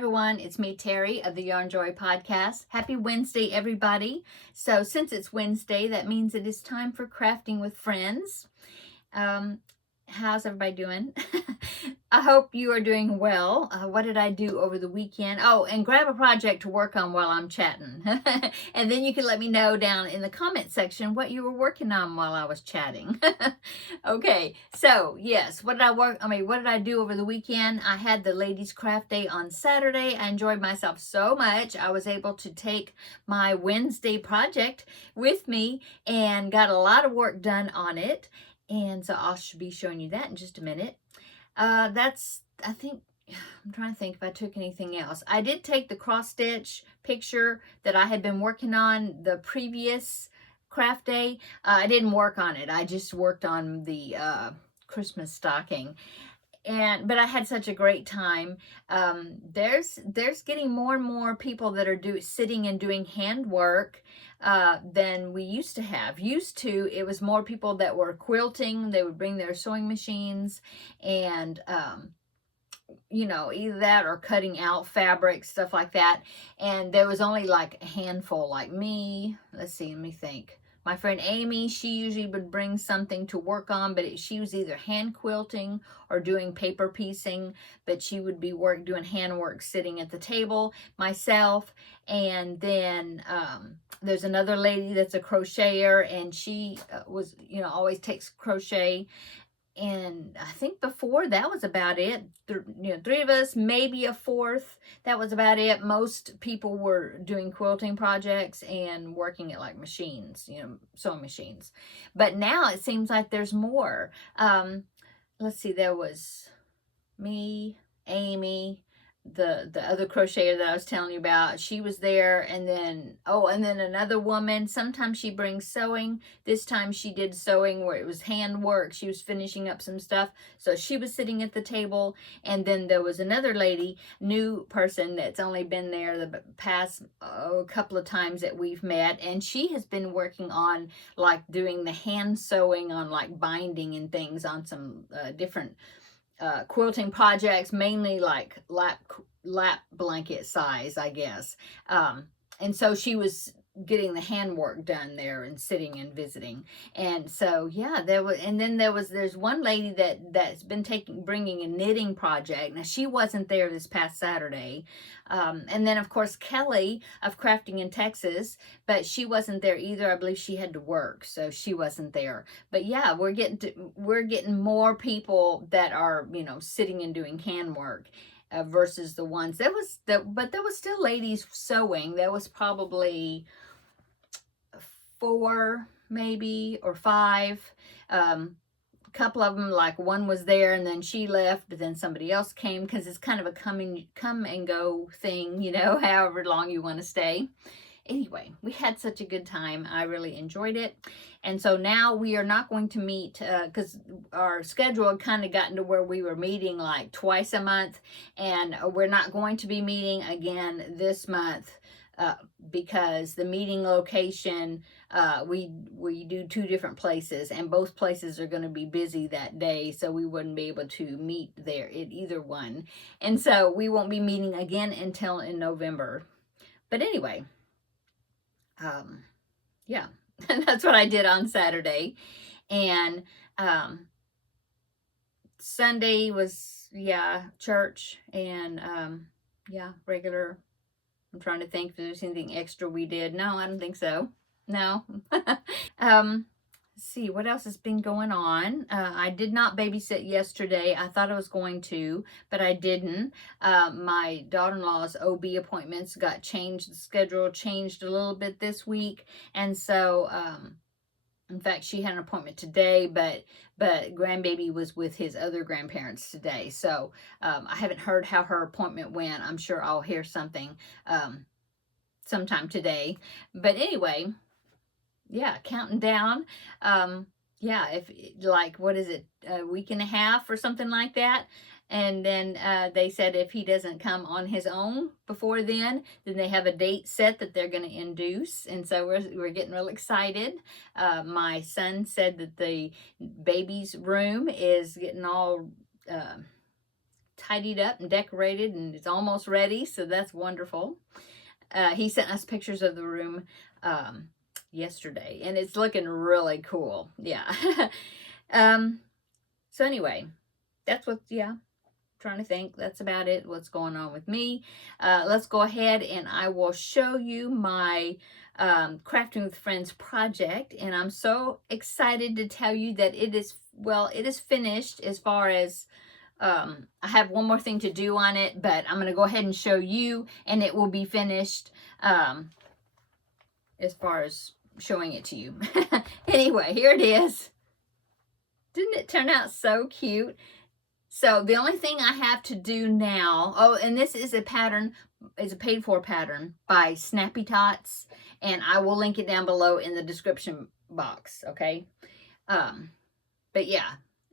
everyone, it's me, Terry of the Yarn Joy podcast. Happy Wednesday, everybody. So since it's Wednesday, that means it is time for crafting with friends. How's everybody doing? I hope you are doing well. What did I do over the weekend? Oh, and grab a project to work on while I'm chatting. And then you can let me know down in the comment section what you were working on while I was chatting. Okay, so yes, what did I do over the weekend? I had the ladies craft day on Saturday. I enjoyed myself so much. I was able to take my Wednesday project with me and got a lot of work done on it. And so I should be showing you that in just a minute. I'm trying to think if I took anything else. I did take the cross stitch picture that I had been working on the previous craft day. I didn't work on it. I just worked on the Christmas stocking. But I had such a great time. There's getting more and more people that are sitting and doing handwork than we used to have. Used to, it was more people that were quilting. They would bring their sewing machines and either that or cutting out fabric, stuff like that. And there was only like a handful, like me. Let me think. My friend Amy, she usually would bring something to work on, but she was either hand quilting or doing paper piecing, but she would be doing handwork sitting at the table. Myself, and then there's another lady that's a crocheter, and she was, always takes crochet. And I think before that was about it. Three of us, maybe a fourth. That was about it. Most people were doing quilting projects and working at like machines, sewing machines. But now it seems like there's more. There was me, Amy, the other crocheter that I was telling you about, she was there, and then another woman. Sometimes she brings sewing. This time she did sewing where it was handwork. She was finishing up some stuff, so she was sitting at the table. And then there was another lady, new person that's only been there the past couple of times that we've met, and she has been working on like doing the hand sewing on like binding and things on some different quilting projects, mainly like lap blanket size, I guess. And so she was getting the handwork done there and sitting and visiting. And so yeah, there's one lady that's been bringing a knitting project. Now she wasn't there this past Saturday. And then of course Kelly of Crafting in Texas, but she wasn't there either. I believe she had to work, so she wasn't there. But yeah, we're getting more people that are sitting and doing handwork. Versus the ones but there was still ladies sewing. There was probably 4 maybe or 5. A couple of them, like one was there and then she left, but then somebody else came, because it's kind of a come and go thing, however long you want to stay. Anyway, we had such a good time. I really enjoyed it. And so now we are not going to meet because our schedule had kind of gotten to where we were meeting like twice a month. And we're not going to be meeting again this month because the meeting location, we do 2 different places, and both places are going to be busy that day. So we wouldn't be able to meet there at either one. And so we won't be meeting again until in November. But anyway, yeah, that's what I did on Saturday. And Sunday was, church, and regular. I'm trying to think if there's anything extra we did. No, I don't think so. No. Let's see what else has been going on. I did not babysit yesterday. I thought I was going to, but I didn't. My daughter-in-law's OB appointments got changed. The schedule changed a little bit this week, and so in fact, she had an appointment today, but grandbaby was with his other grandparents today. So I haven't heard how her appointment went. I'm sure I'll hear something sometime today. But anyway, yeah, counting down. If like, what is it, a week and a half or something like that. And then they said if he doesn't come on his own before then they have a date set that they're going to induce. And so we're getting real excited. My son said that the baby's room is getting all tidied up and decorated, and it's almost ready, so that's wonderful. He sent us pictures of the room yesterday, and it's looking really cool. Yeah. So anyway, that's what, yeah, trying to think. That's about it, what's going on with me. Let's go ahead and I will show you my Crafting with Friends project. And I'm so excited to tell you that it is, well, it is finished as far as, I have one more thing to do on it, but I'm going to go ahead and show you, and it will be finished as far as showing it to you. Anyway, here it is. Didn't it turn out so cute? So the only thing I have to do now, oh, and this is a pattern, it's a paid for pattern by Snappy Tots, and I will link it down below in the description box, okay? But yeah,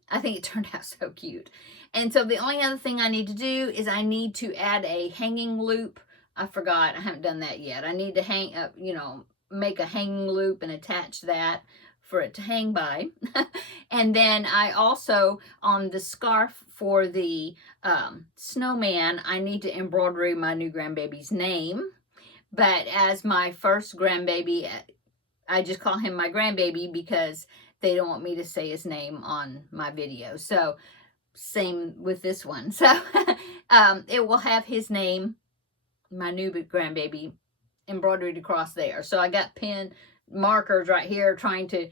I think it turned out so cute. And so the only other thing I need to do is I need to add a hanging loop. I forgot, I haven't done that yet. I need to hang up, you know, make a hanging loop and attach that for it to hang by. And then I also, on the scarf for the snowman, I need to embroider my new grandbaby's name. But as my first grandbaby, I just call him my grandbaby because they don't want me to say his name on my video. So same with this one. So it will have his name, my new grandbaby, embroidered across there. So I got pen markers right here trying to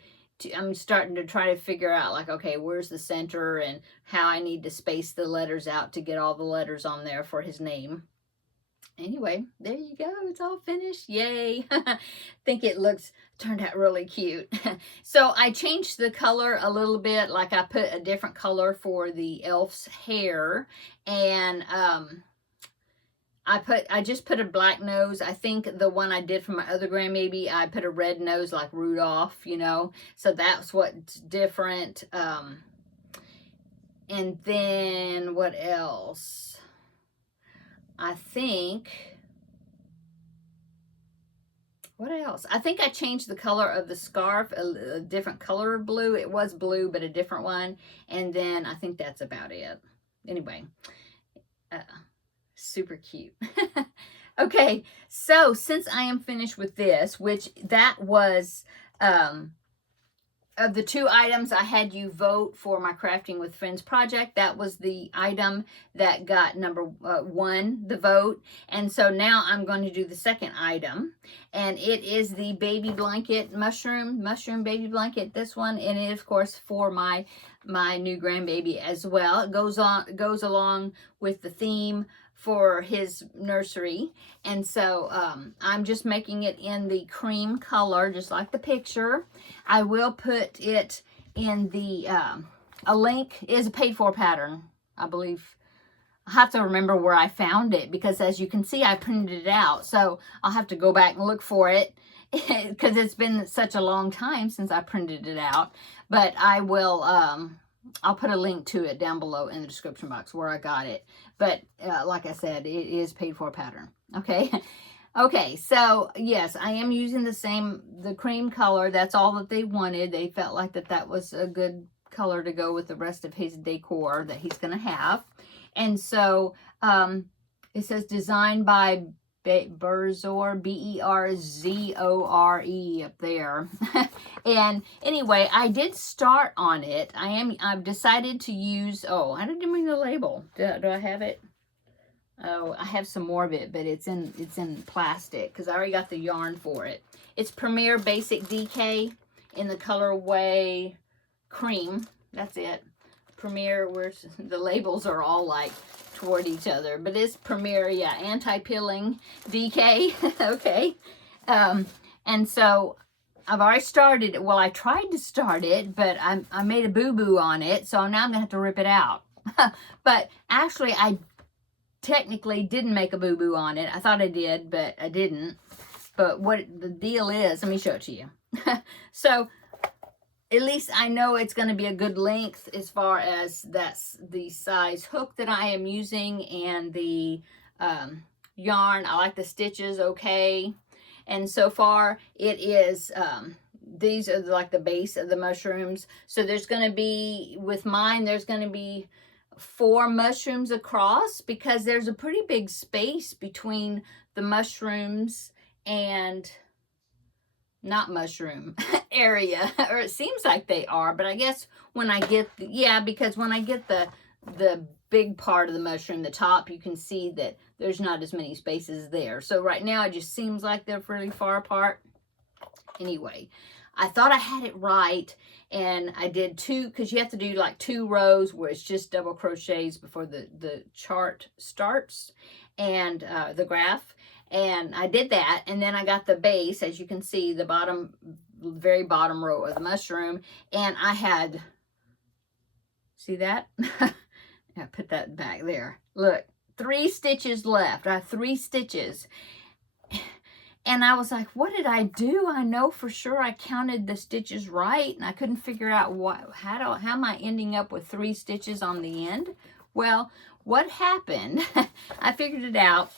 I'm starting to try to figure out, like, okay, where's the center and how I need to space the letters out to get all the letters on there for his name. Anyway, there you go. It's all finished. Yay. Think it turned out really cute. So I changed the color a little bit. Like I put a different color for the elf's hair, and I just put a black nose. I think the one I did for my other grandbaby, I put a red nose like Rudolph, you know. So that's what's different. And then what else? I think, what else? I think I changed the color of the scarf, a different color of blue. It was blue, but a different one. And then I think that's about it. Anyway, super cute. Okay, so since I am finished with this, which that was of the two items I had you vote for my Crafting with Friends project, that was the item that got number 1, the vote. And so now I'm going to do the second item, and it is the baby blanket, mushroom baby blanket, this one. And it, of course, for my new grandbaby as well. It goes along with the theme for his nursery. And so I'm just making it in the cream color, just like the picture. I will put it in the a link. Is a paid for pattern, I believe. I have to remember where I found it, because as you can see, I printed it out, so I'll have to go back and look for it because it's been such a long time since I printed it out. But I will I'll put a link to it down below in the description box where I got it. But like I said, it is paid for pattern. Okay. Okay, so yes, I am using the cream color. That's all that they wanted. They felt like that was a good color to go with the rest of his decor that he's going to have. And so it says designed by Berzore, Berzore up there. And anyway, I did start on it. I've decided to use, oh, I didn't bring the label. Do I have it? Oh, I have some more of it, but it's in plastic because I already got the yarn for it. It's Premier Basic DK in the colorway cream. That's it. Premier, where's the labels are all like toward each other, but it's Premier, yeah, anti-pilling DK. Okay. And so I've already started it. Well, I tried to start it, but I made a boo-boo on it, so now I'm gonna have to rip it out. But actually, I technically didn't make a boo-boo on it. I thought I did, but I didn't. But what the deal is, let me show it to you. So at least I know it's going to be a good length as far as that's the size hook that I am using, and the yarn. I like the stitches okay. And so far it is, these are like the base of the mushrooms. So there's going to be, with mine, there's going to be 4 mushrooms across because there's a pretty big space between the mushrooms and not mushroom area, or it seems like they are, but I guess when I get because when I get the big part of the mushroom, the top, you can see that there's not as many spaces there. So right now it just seems like they're really far apart. Anyway, I thought I had it right, and I did 2, because you have to do like 2 rows where it's just double crochets before the chart starts, and the graph. And I did that, and then I got the base, as you can see, the bottom, very bottom row of the mushroom, and I had, see that? I put that back there. Look, 3 stitches left. I have 3 stitches. And I was like, what did I do? I know for sure I counted the stitches right, and I couldn't figure out how am I ending up with 3 stitches on the end? Well, what happened, I figured it out.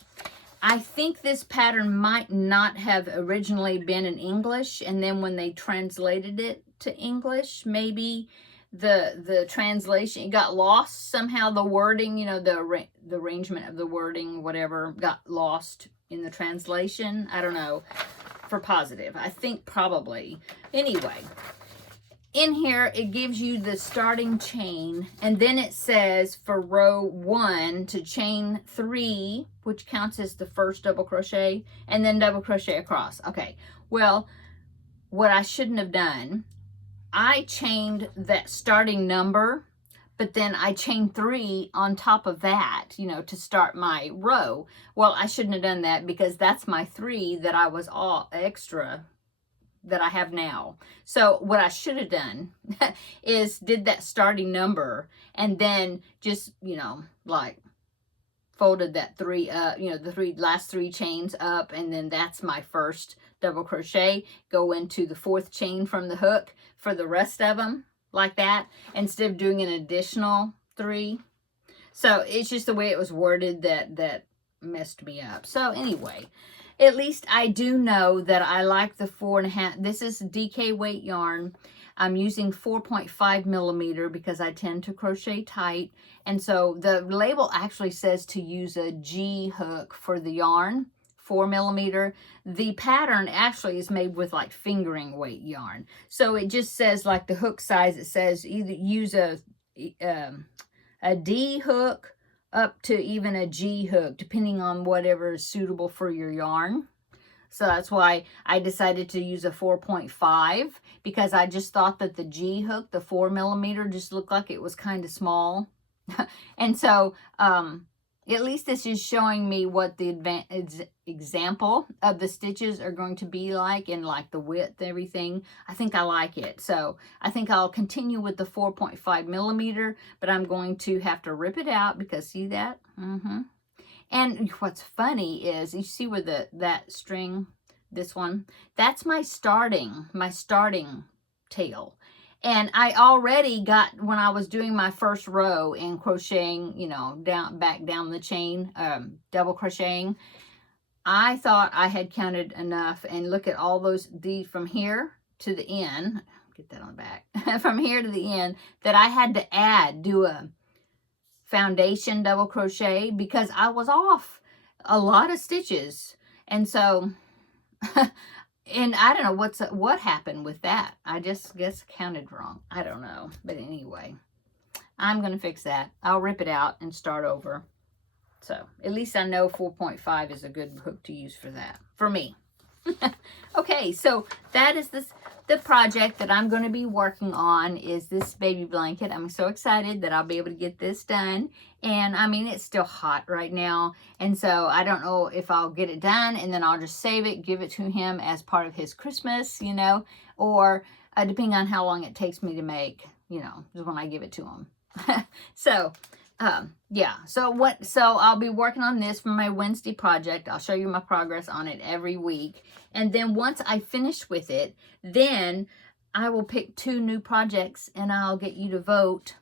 I think this pattern might not have originally been in English, and then when they translated it to English, maybe the translation, it got lost somehow. The wording, you know, the arrangement of the wording, whatever, got lost in the translation. I don't know for positive. I think probably. Anyway, in here it gives you the starting chain, and then it says for row 1 to chain 3, which counts as the first double crochet, and then double crochet across. Okay, well, what I shouldn't have done, I chained that starting number, but then I chained 3 on top of that, you know, to start my row. Well, I shouldn't have done that, because that's my 3 that I was all extra that I have now. So what I should have done is did that starting number, and then just, you know, like folded that 3 up, you know, the last 3 chains up, and then that's my first double crochet, go into the 4th chain from the hook for the rest of them, like that, instead of doing an additional 3. So it's just the way it was worded that messed me up. So anyway, at least I do know that I like the 4.5. This is DK weight yarn. I'm using 4.5 millimeter because I tend to crochet tight. And so the label actually says to use a G hook for the yarn, 4 millimeter. The pattern actually is made with like fingering weight yarn. So it just says, like the hook size, it says either use a D hook up to even a G hook, depending on whatever is suitable for your yarn. So that's why I decided to use a 4.5, because I just thought that the G hook, the 4 millimeter, just looked like it was kind of small. And so at least this is showing me what the example of the stitches are going to be like, and like the width, everything. I think I like it. So I think I'll continue with the 4.5 millimeter, but I'm going to have to rip it out, because see that? And what's funny is, you see where that string, this one, that's my starting tail. And I already got, when I was doing my first row and crocheting, you know, back down the chain, double crocheting, I thought I had counted enough. And look at all these from here to the end, get that on the back, from here to the end, that I had to do a foundation double crochet, because I was off a lot of stitches. And so and I don't know what happened with that. I just guess counted wrong. I don't know. But anyway, I'm going to fix that. I'll rip it out and start over. So at least I know 4.5 is a good hook to use for that, for me. Okay, so that is the project that I'm going to be working on, is this baby blanket. I'm so excited that I'll be able to get this done. And I mean, it's still hot right now, and so I don't know if I'll get it done and then I'll just save it, give it to him as part of his Christmas, you know, or depending on how long it takes me to make, you know, is when I give it to him. So yeah, so I'll be working on this for my Wednesday project. I'll show you my progress on it every week. And then once I finish with it, then I will pick 2 new projects, and I'll get you to vote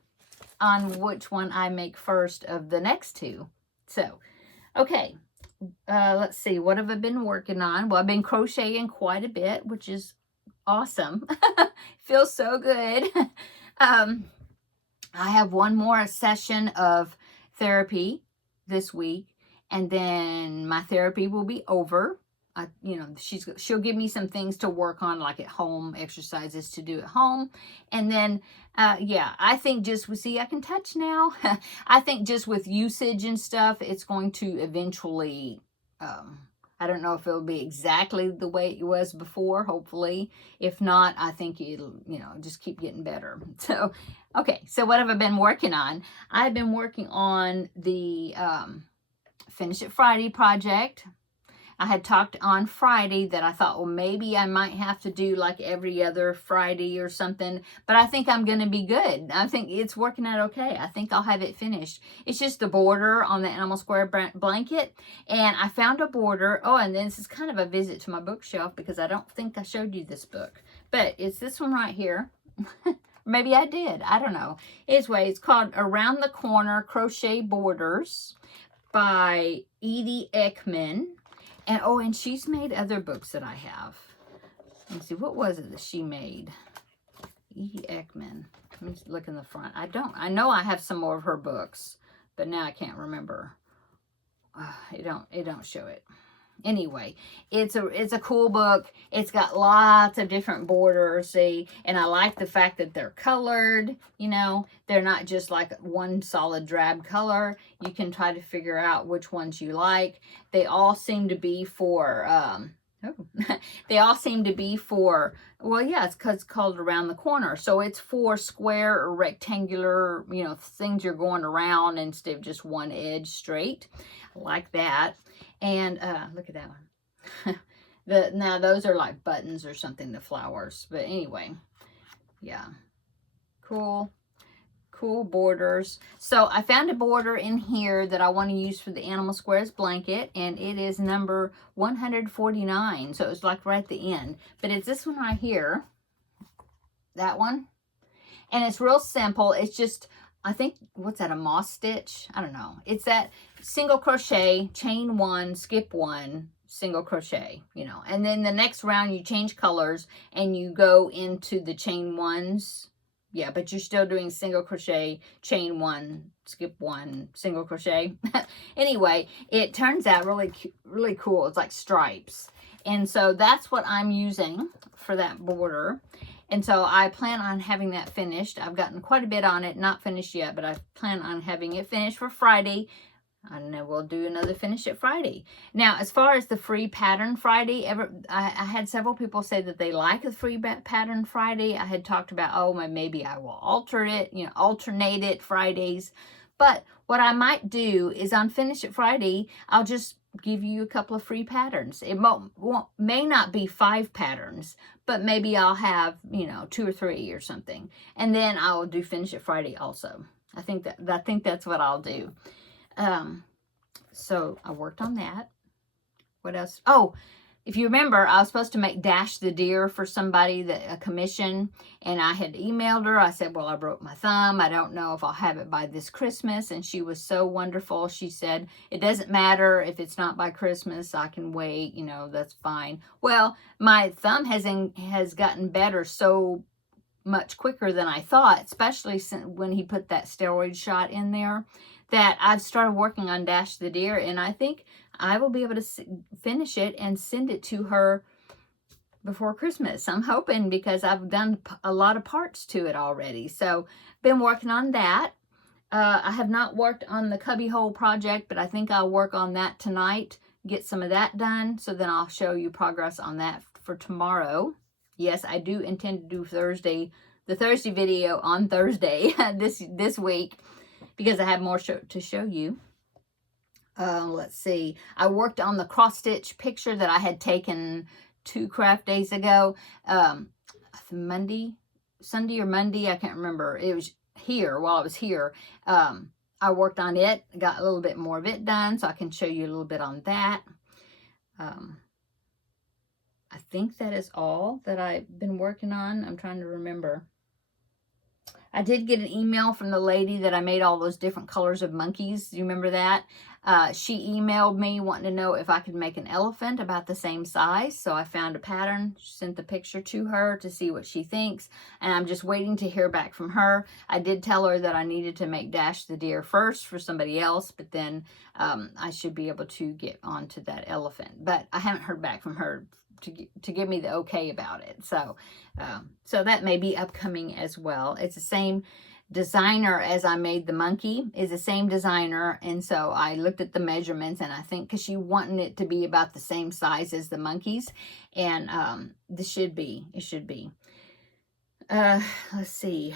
on which one I make first of the next 2. So, okay, let's see, what have I been working on? Well, I've been crocheting quite a bit, which is awesome. Feels so good. I have one more session of therapy this week, and then my therapy will be over. You know, she'll give me some things to work on, like at home, exercises to do at home. And then, yeah, I think just, see, I can touch now. I think just with usage and stuff, it's going to eventually, I don't know if it'll be exactly the way it was before, hopefully. If not, I think it'll, you know, just keep getting better. So, okay, so what have I been working on? I've been working on the Finish It Friday project. I had talked on Friday that I thought, well, maybe I might have to do like every other Friday or something, but I think I'm going to be good. I think it's working out okay. I think I'll have it finished. It's just the border on the animal square blanket, and I found a border. Oh, and then this is kind of a visit to my bookshelf because I don't think I showed you this book, but it's this one right here. Maybe I did. I don't know. Anyway, it's called Around the Corner Crochet Borders by Edie Ekman. And, oh, and she's made other books that I have. Let me see, what was it that she made? Edie Ekman. Let me look in the front. I know I have some more of her books, but now I can't remember. It don't show it. Anyway, it's a cool book. It's got lots of different borders, see, and I like the fact that they're colored, you know, they're not just like one solid drab color. You can try to figure out which ones you like. They all seem to be for, they all seem to be for, well, yeah, it's because it's called Around the Corner. So it's for square or rectangular, you know, things you're going around instead of just one edge straight. I like that. And look at that one. Now those are like buttons or something, the flowers. But anyway, yeah, cool borders. So I found a border in here that I want to use for the Animal Squares blanket, and it is number 149. So it's like right at the end. But it's this one right here, that one, and it's real simple. It's just, I think, what's that, a moss stitch? I don't know. It's that single crochet, chain one, skip one, single crochet, you know. And then the next round you change colors and you go into the chain ones. Yeah, but you're still doing single crochet, chain one, skip one, single crochet. Anyway, it turns out really cool. It's like stripes. And so that's what I'm using for that border. And so I plan on having that finished. I've gotten quite a bit on it, not finished yet, but I plan on having it finished for Friday. And then we'll do another Finish It Friday. Now, as far as the free pattern Friday, I had several people say that they like the free pattern Friday. I had talked about, oh, maybe I will alter it, you know, alternate it Fridays. But what I might do is on Finish It Friday, I'll just give you a couple of free patterns. It may not be 5 patterns, but maybe I'll have, you know, 2 or 3 or something. And then I'll do Finish It Friday also. I think that's what I'll do. So I worked on that. What else? Oh, if you remember, I was supposed to make Dash the Deer for somebody, a commission, and I had emailed her. I said, well, I broke my thumb. I don't know if I'll have it by this Christmas. And she was so wonderful. She said, it doesn't matter if it's not by Christmas. I can wait. You know, that's fine. Well, my thumb has gotten better so much quicker than I thought, especially when he put that steroid shot in there, that I've started working on Dash the Deer, and I think I will be able to finish it and send it to her before Christmas. I'm hoping, because I've done a lot of parts to it already. So, been working on that. I have not worked on the cubbyhole project, but I think I'll work on that tonight, get some of that done, so then I'll show you progress on that for tomorrow. Yes, I do intend to do the Thursday video on Thursday this week, because I have more to show you. Let's see. I worked on the cross stitch picture that I had taken 2 craft days ago. Sunday or Monday, I can't remember. It was here while I was here. I worked on it, got a little bit more of it done, so I can show you a little bit on that. I think that is all that I've been working on. I'm trying to remember. I did get an email from the lady that I made all those different colors of monkeys. Do you remember that? She emailed me wanting to know if I could make an elephant about the same size. So I found a pattern, sent the picture to her to see what she thinks. And I'm just waiting to hear back from her. I did tell her that I needed to make Dash the deer first for somebody else, but then I should be able to get onto that elephant. But I haven't heard back from her to give me the okay about it. So so that may be upcoming as well. It's the same designer as I made the monkey, is the same designer, and so I looked at the measurements, and I think because she wanted it to be about the same size as the monkeys, and it should be. Let's see.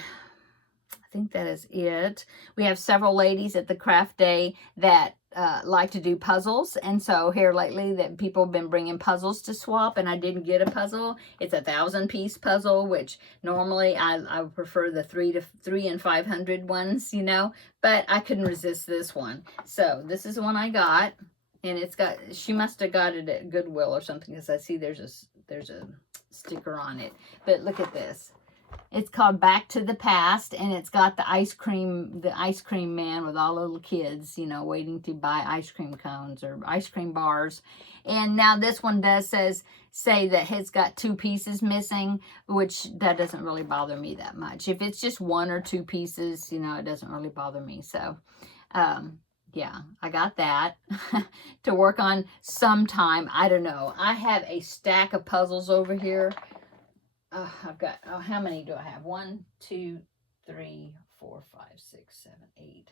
I think that is it. We have several ladies at the craft day that like to do puzzles, and so here lately that people have been bringing puzzles to swap, and I didn't get a puzzle. It's a 1,000-piece puzzle, which normally I would prefer the 3 and 500 ones, you know, but I couldn't resist this one. So this is the one I got, and it's got, she must have got it at Goodwill or something, because I see there's a sticker on it. But look at this. It's called Back to the Past, and it's got the ice cream man with all the little kids, you know, waiting to buy ice cream cones or ice cream bars. And now this one does say that it's got 2 pieces missing, which that doesn't really bother me that much. If it's just 1 or 2 pieces, you know, it doesn't really bother me. So, yeah, I got that to work on sometime. I don't know. I have a stack of puzzles over here. I've got, how many do I have? 1, 2, 3, 4, 5, 6, 7, 8,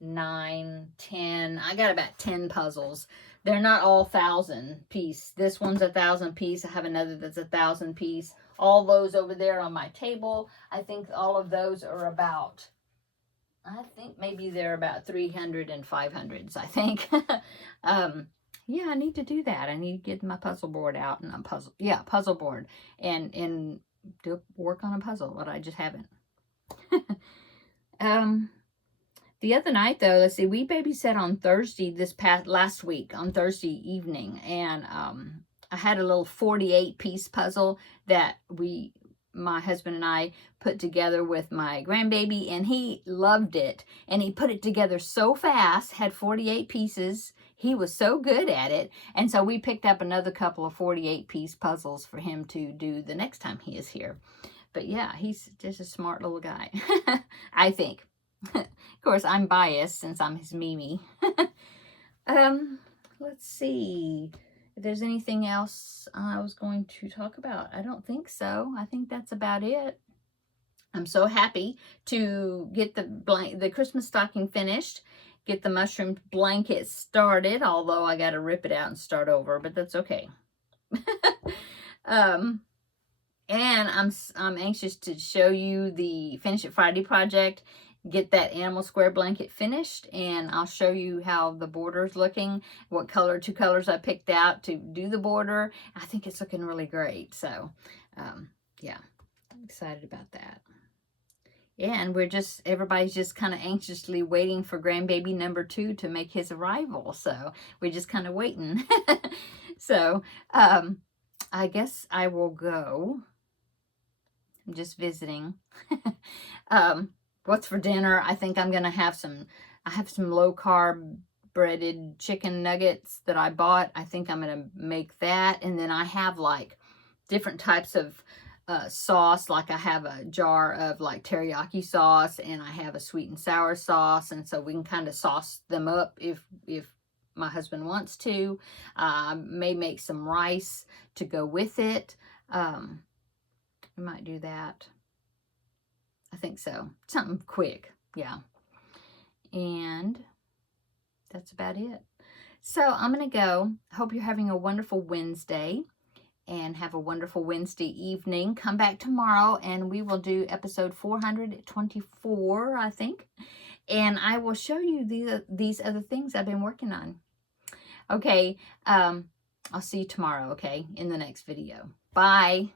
9, 10. I got about 10 puzzles. They're not all 1,000 piece. This one's 1,000 piece. I have another that's 1,000 piece. All those over there on my table, I think all of those are about, I think maybe they're about 300 and 500s, I think. Yeah, I need to do that. I need to get my puzzle board out and puzzle board and do work on a puzzle, but I just haven't. The other night though, let's see, we babysat on Thursday last week on Thursday evening, and I had a little 48-piece puzzle that my husband and I put together with my grandbaby, and he loved it, and he put it together so fast, had 48 pieces. He was so good at it, and so we picked up another couple of 48-piece puzzles for him to do the next time he is here. But yeah, he's just a smart little guy, I think. Of course, I'm biased since I'm his Mimi. Let's see if there's anything else I was going to talk about. I don't think so. I think that's about it. I'm so happy to get the Christmas stocking finished, get the mushroom blanket started, although I got to rip it out and start over, but that's okay. And I'm anxious to show you the Finish It Friday project, get that animal square blanket finished, and I'll show you how the border's looking, what 2 colors I picked out to do the border. I think it's looking really great. So, yeah, I'm excited about that. Yeah, and everybody's just kind of anxiously waiting for grandbaby number 2 to make his arrival. So we're just kind of waiting. So, I guess I will go. I'm just visiting. What's for dinner? I think I'm going to have I have some low carb breaded chicken nuggets that I bought. I think I'm going to make that. And then I have like different types of sauce. Like I have a jar of like teriyaki sauce, and I have a sweet and sour sauce. And so we can kind of sauce them up if my husband wants to. May make some rice to go with it. We might do that. I think so. Something quick. Yeah. And that's about it. So I'm going to go. Hope you're having a wonderful Wednesday, and have a wonderful Wednesday evening. Come back tomorrow and we will do episode 424, I think. And I will show you these other things I've been working on. Okay. I'll see you tomorrow, okay, in the next video. Bye.